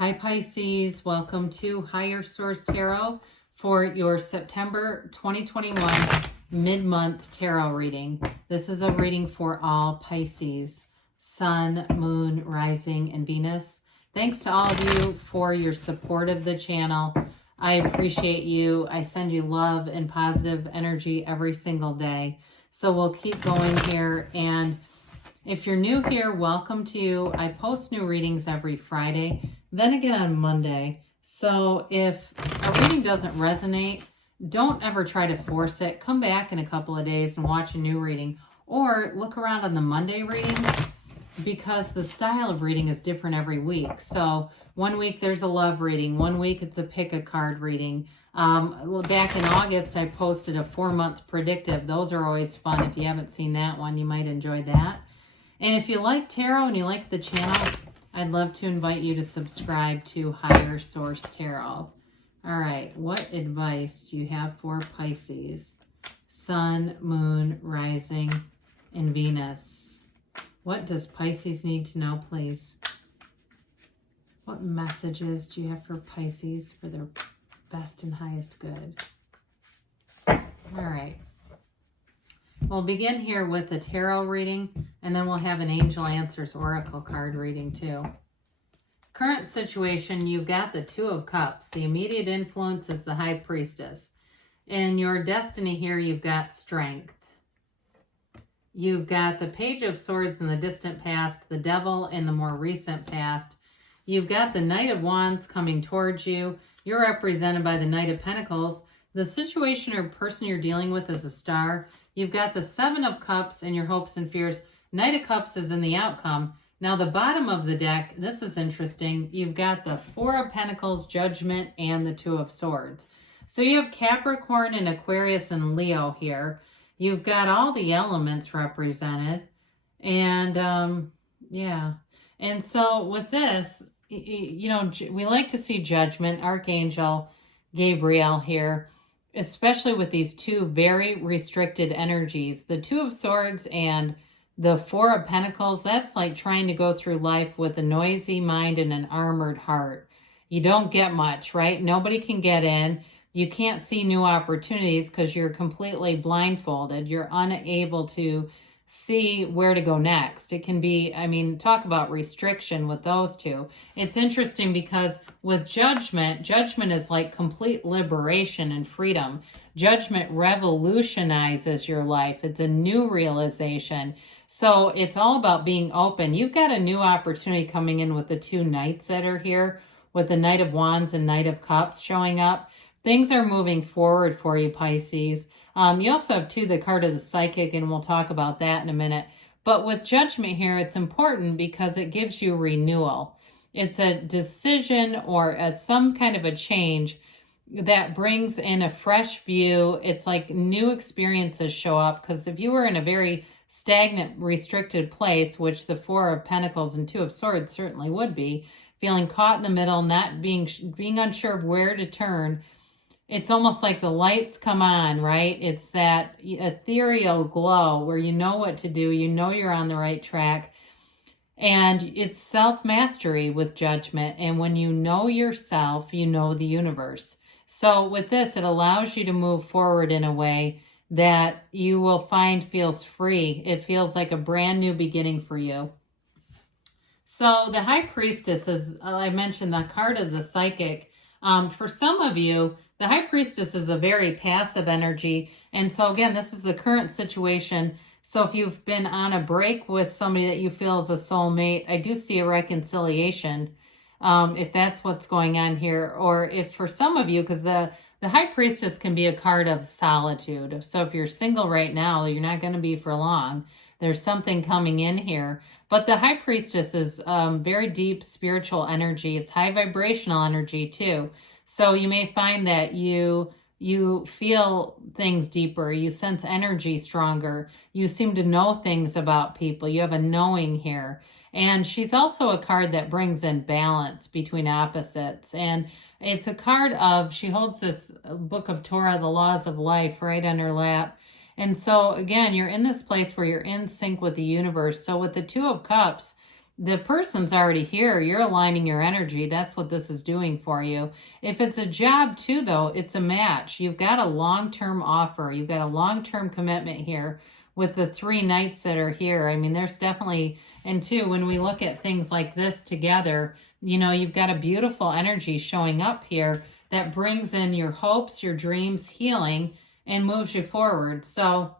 Hi Pisces, welcome to Higher Source Tarot for your September 2021 mid-month tarot reading. This is a reading for all Pisces, Sun, Moon, Rising, and Venus. Thanks to all of you for your support of the channel. I appreciate you. I send you love and positive energy every single day. So we'll keep going here. And if you're new here, welcome to you. I post new readings every Friday, then again on Monday. So if a reading doesn't resonate, don't ever try to force it. Come back in a couple of days and watch a new reading, or look around on the Monday readings, because the style of reading is different every week. So one week there's a love reading, one week it's a pick a card reading. Back in August, I posted a 4-month predictive. Those are always fun. If you haven't seen that one, you might enjoy that. And if you like tarot and you like the channel, I'd love to invite you to subscribe to Higher Source Tarot. All right, what advice do you have for Pisces? Sun, Moon, Rising, and Venus. What does Pisces need to know, please? What messages do you have for Pisces for their best and highest good? All right. We'll begin here with the tarot reading, and then we'll have an Angel Answers Oracle card reading too. Current situation, you've got the Two of Cups. The immediate influence is the High Priestess. In your destiny here, you've got Strength. You've got the Page of Swords in the distant past, the Devil in the more recent past. You've got the Knight of Wands coming towards you. You're represented by the Knight of Pentacles. The situation or person you're dealing with is a Star. You've got the Seven of Cups and your hopes and fears. Knight of Cups is in the outcome. Now the bottom of the deck, this is interesting. You've got the Four of Pentacles, Judgment, and the Two of Swords. So you have Capricorn and Aquarius and Leo here. You've got all the elements represented. And yeah. And so with this, you know, we like to see Judgment, Archangel Gabriel here, especially with these two very restricted energies. The Two of Swords and the Four of Pentacles, that's like trying to go through life with a noisy mind and an armored heart. You don't get much, right? Nobody can get in. You can't see new opportunities because you're completely blindfolded. You're unable to see where to go next. It can be, I mean, talk about restriction with those two. It's interesting because with Judgment, Judgment is like complete liberation and freedom. Judgment revolutionizes your life. It's a new realization. So it's all about being open. You've got a new opportunity coming in with the two Knights that are here, with the Knight of Wands and Knight of Cups showing up. Things are moving forward for you, Pisces. You also have the card of the Psychic, and we'll talk about that in a minute. But with Judgment here, it's important because it gives you renewal. It's a decision or some kind of a change that brings in a fresh view. It's like new experiences show up, because if you were in a very stagnant, restricted place, which the Four of Pentacles and Two of Swords certainly would be, feeling caught in the middle, not being unsure of where to turn, it's almost like the lights come on, right? It's that ethereal glow where you know what to do, you know you're on the right track. And it's self-mastery with Judgment. And when you know yourself, you know the universe. So with this, it allows you to move forward in a way that you will find feels free. It feels like a brand new beginning for you. So the High Priestess is, I mentioned, the card of the Psychic. For some of you, the High Priestess is a very passive energy. And so again, this is the current situation. So if you've been on a break with somebody that you feel is a soulmate, I do see a reconciliation, if that's what's going on here. Or if for some of you, because the High Priestess can be a card of solitude. So if you're single right now, you're not going to be for long. There's something coming in here. But the High Priestess is very deep spiritual energy. It's high vibrational energy too. So you may find that you feel things deeper. You sense energy stronger. You seem to know things about people. You have a knowing here. And she's also a card that brings in balance between opposites. And it's a card of, she holds this book of Torah, the laws of life, right on her lap. And so again, you're in this place where you're in sync with the universe. So with the Two of Cups, the person's already here. You're aligning your energy. That's what this is doing for you. If it's a job too, though, it's a match. You've got a long-term offer. You've got a long-term commitment here with the 3 knights that are here. I mean, there's definitely, and too, when we look at things like this together, you know, you've got a beautiful energy showing up here that brings in your hopes, your dreams, healing, and moves you forward. So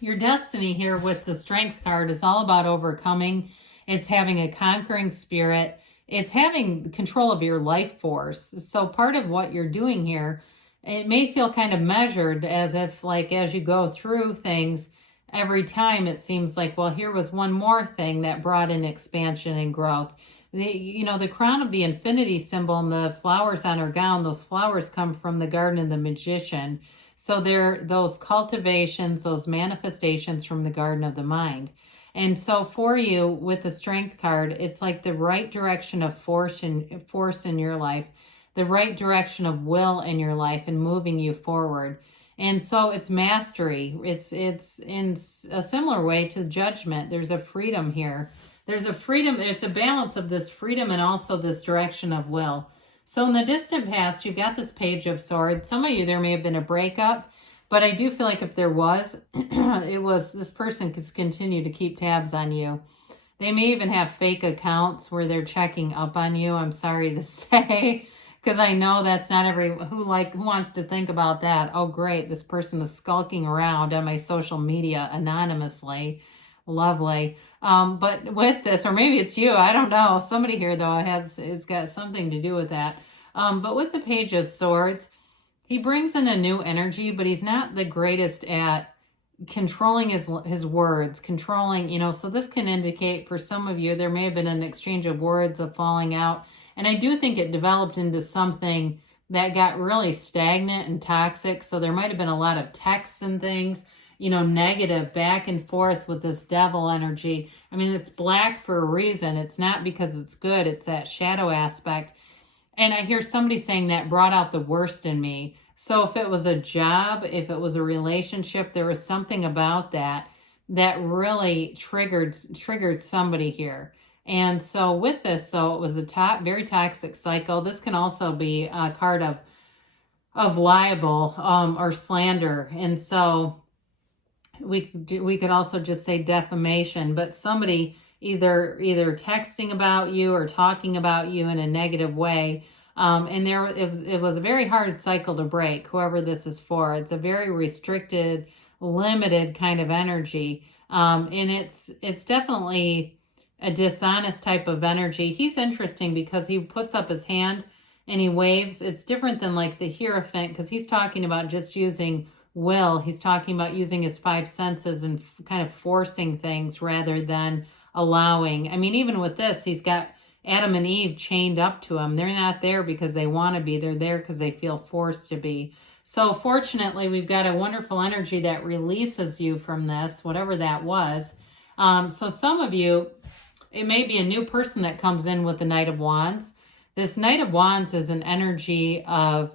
your destiny here with the Strength card is all about overcoming. It's having a conquering spirit. It's having control of your life force. So part of what you're doing here, it may feel kind of measured, as if like as you go through things, every time it seems like, well, here was one more thing that brought in expansion and growth. The crown of the infinity symbol and the flowers on her gown, those flowers come from the garden of the magician. So they're those cultivations, those manifestations from the garden of the mind. And so for you with the Strength card, it's like the right direction of force in your life, the right direction of will in your life and moving you forward. And so it's mastery. It's in a similar way to judgment. There's a freedom here. There's a freedom. It's a balance of this freedom and also this direction of will. So in the distant past, you've got this Page of Swords. Some of you, there may have been a breakup, but I do feel like if there was, it was this person could continue to keep tabs on you. They may even have fake accounts where they're checking up on you. I'm sorry to say, because I know that's not who wants to think about that. Oh, great, this person is skulking around on my social media anonymously. Lovely. But with this, or maybe it's you, I don't know. Somebody here though it's got something to do with that. But with the Page of Swords, he brings in a new energy, but he's not the greatest at controlling his words, controlling, so this can indicate for some of you, there may have been an exchange of words, of falling out. And I do think it developed into something that got really stagnant and toxic. So there might have been a lot of texts and things, negative back and forth with this devil energy. I mean, it's black for a reason. It's not because it's good. It's that shadow aspect. And I hear somebody saying that brought out the worst in me. So if it was a job, if it was a relationship, there was something about that really triggered somebody here. And so with this, so it was a very toxic cycle. This can also be a card of libel or slander. And so we could also just say defamation, but somebody either texting about you or talking about you in a negative way. And it was a very hard cycle to break, whoever this is for. It's a very restricted, limited kind of energy. And it's definitely a dishonest type of energy. He's interesting because he puts up his hand and he waves. It's different than like the Hierophant, because he's talking about just using will. He's talking about using his 5 senses and kind of forcing things rather than allowing. I mean, even with this, he's got Adam and Eve chained up to him. They're not there because they want to be. They're there because they feel forced to be. So fortunately, we've got a wonderful energy that releases you from this, whatever that was. So some of you, it may be a new person that comes in with the Knight of Wands. This Knight of Wands is an energy of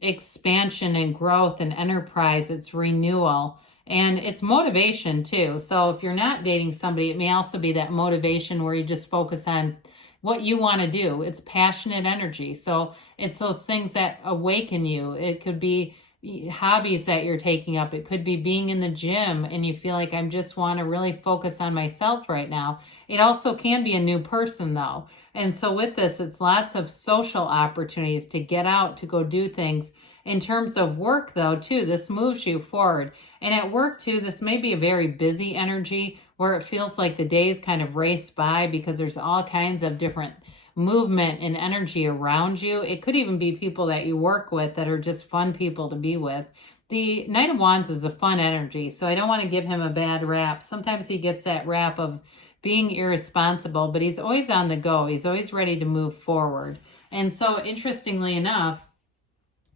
expansion and growth and enterprise. It's renewal. And it's motivation too. So if you're not dating somebody, it may also be that motivation where you just focus on what you want to do. It's passionate energy. So it's those things that awaken you. It could be hobbies that you're taking up. It could be being in the gym and you feel like I just want to really focus on myself right now. It also can be a new person though. And so with this, it's lots of social opportunities to get out, to go do things. In terms of work though, too, this moves you forward. And at work too, this may be a very busy energy where it feels like the days kind of race by because there's all kinds of different movement and energy around you. It could even be people that you work with that are just fun people to be with. The Knight of Wands is a fun energy, so I don't want to give him a bad rap. Sometimes he gets that rap of being irresponsible, but he's always on the go. He's always ready to move forward. And so interestingly enough,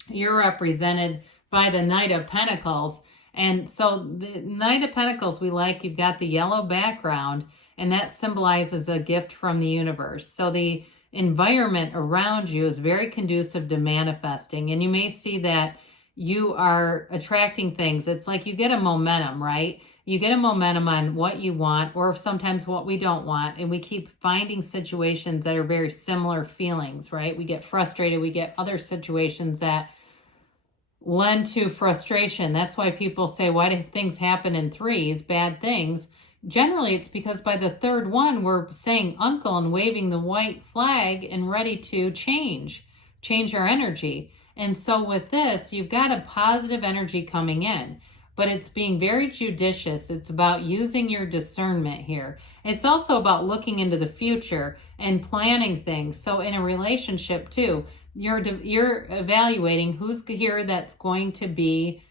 you're represented by the Knight of Pentacles. And so the Knight of Pentacles, you've got the yellow background, and that symbolizes a gift from the universe. So the environment around you is very conducive to manifesting. And you may see that you are attracting things. It's like you get a momentum, right? you get a momentum on what you want or sometimes what we don't want. And we keep finding situations that are very similar feelings, right? We get frustrated. We get other situations that lend to frustration. That's why people say, why do things happen in threes, bad things? Generally, it's because by the third one, we're saying uncle and waving the white flag and ready to change our energy. And so with this, you've got a positive energy coming in, but it's being very judicious. It's about using your discernment here. It's also about looking into the future and planning things. So in a relationship too, you're evaluating who's here that's going to be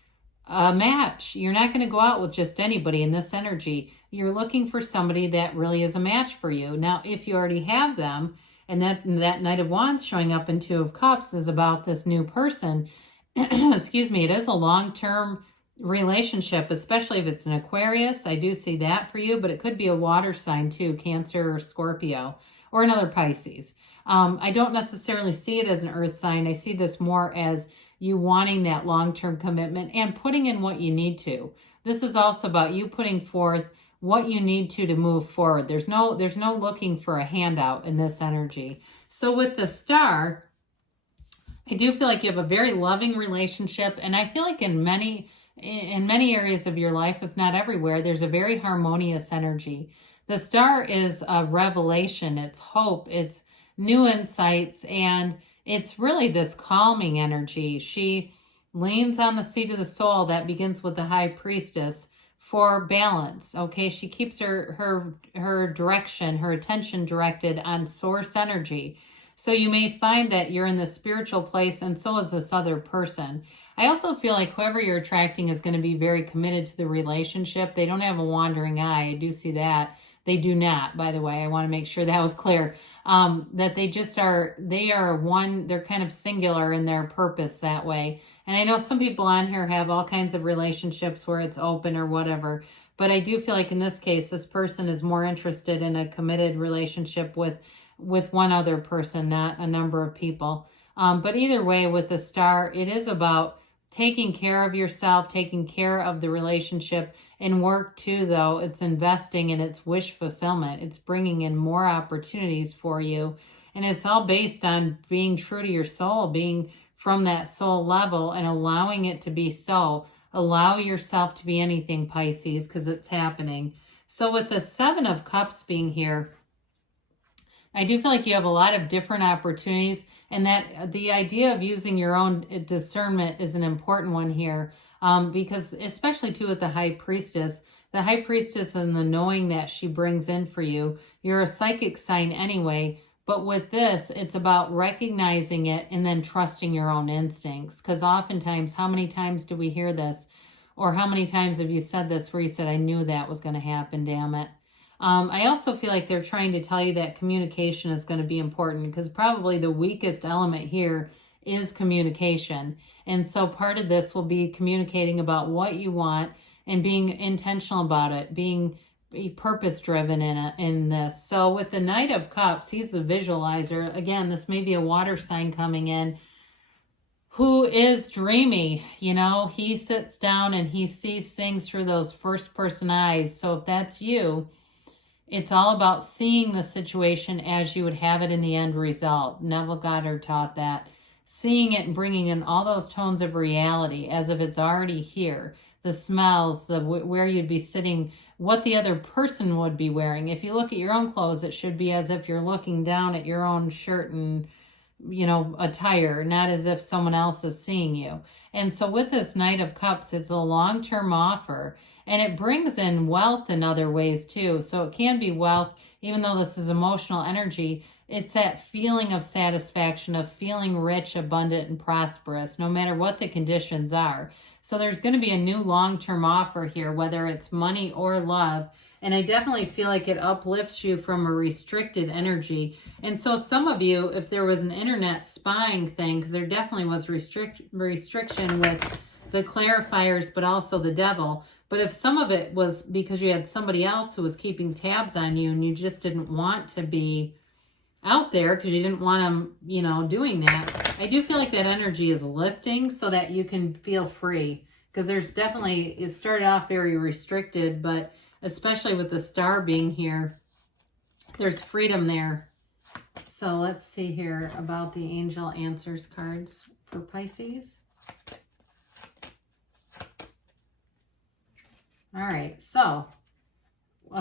a match. You're not going to go out with just anybody in this energy. You're looking for somebody that really is a match for you. Now, if you already have them, and that Knight of Wands showing up in Two of Cups is about this new person, excuse me, it is a long-term relationship, especially if it's an Aquarius. I do see that for you, but it could be a water sign too, Cancer or Scorpio, or another Pisces. I don't necessarily see it as an earth sign. I see this more as you wanting that long-term commitment and putting in what you need to. This is also about you putting forth what you need to move forward. There's no looking for a handout in this energy. So with the Star, I do feel like you have a very loving relationship, and I feel like in many areas of your life, if not everywhere, there's a very harmonious energy. The Star is a revelation, it's hope, it's new insights, and it's really this calming energy. She leans on the seat of the soul that begins with the High Priestess for balance. Okay, she keeps her direction, her attention directed on source energy. So you may find that you're in the spiritual place, and so is this other person. I also feel like whoever you're attracting is going to be very committed to the relationship. They don't have a wandering eye. I do see that. They do not, by the way. I want to make sure that was clear. That they just are, they are one, they're kind of singular in their purpose that way. And I know some people on here have all kinds of relationships where it's open or whatever. But I do feel like in this case, this person is more interested in a committed relationship with one other person, not a number of people. But either way, with the Star, it is about taking care of yourself, taking care of the relationship. And work too, though, it's investing in its wish fulfillment. It's bringing in more opportunities for you. And it's all based on being true to your soul, being from that soul level and allowing it to be so. Allow yourself to be anything, Pisces, because it's happening. So with the Seven of Cups being here, I do feel like you have a lot of different opportunities, and that the idea of using your own discernment is an important one here. Because especially too with the High Priestess and the knowing that she brings in for you, you're a psychic sign anyway, but with this, it's about recognizing it and then trusting your own instincts. Because oftentimes, how many times do we hear this? Or how many times have you said this where you said, I knew that was going to happen, damn it. I also feel like they're trying to tell you that communication is going to be important, because probably the weakest element here is communication. And so part of this will be communicating about what you want and being intentional about it, being purpose-driven in this. So with the Knight of Cups, he's the visualizer. Again, this may be a water sign coming in who is dreamy. You know, he sits down and he sees things through those first-person eyes. So if that's you, it's all about seeing the situation as you would have it in the end result. Neville Goddard taught that. Seeing it and bringing in all those tones of reality as if it's already here. The smells, where you'd be sitting, what the other person would be wearing. If you look at your own clothes, it should be as if you're looking down at your own shirt and, attire, not as if someone else is seeing you. And so with this Knight of Cups, it's a long-term offer, and it brings in wealth in other ways too. So it can be wealth, even though this is emotional energy. It's that feeling of satisfaction, of feeling rich, abundant, and prosperous, no matter what the conditions are. So there's going to be a new long-term offer here, whether it's money or love. And I definitely feel like it uplifts you from a restricted energy. And so some of you, if there was an internet spying thing, because there definitely was restriction with the clarifiers, but also the devil. But if some of it was because you had somebody else who was keeping tabs on you and you just didn't want to be out there because you didn't want them, doing that, I do feel like that energy is lifting so that you can feel free. because there's definitely, it started off very restricted, but especially with the star being here, there's freedom there. So let's see here about the angel answers cards for Pisces. All right, so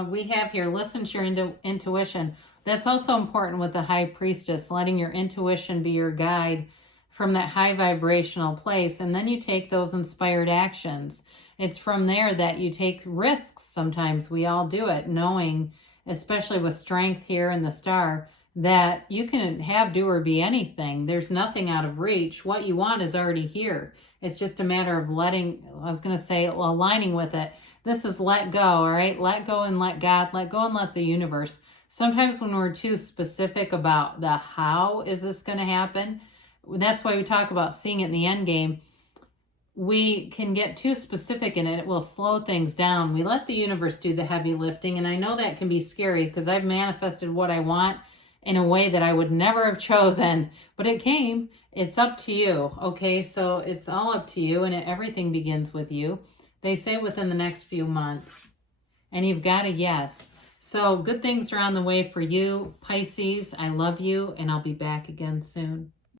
we have here, listen to your intuition. That's also important with the high priestess, letting your intuition be your guide from that high vibrational place. And then you take those inspired actions. It's from there that you take risks. Sometimes we all do it, knowing, especially with strength here in the star, that you can have, do, or be anything. There's nothing out of reach. What you want is already here. It's just a matter of aligning with it. This is let go, all right? Let go and let God, let go and let the universe. Sometimes when we're too specific about the how is this going to happen, that's why we talk about seeing it in the end game. We can get too specific in it. It will slow things down. We let the universe do the heavy lifting. And I know that can be scary because I've manifested what I want in a way that I would never have chosen, but it came. It's up to you, okay? So it's all up to you, and everything begins with you. They say within the next few months, and you've got a yes. So good things are on the way for you, Pisces. I love you, and I'll be back again soon.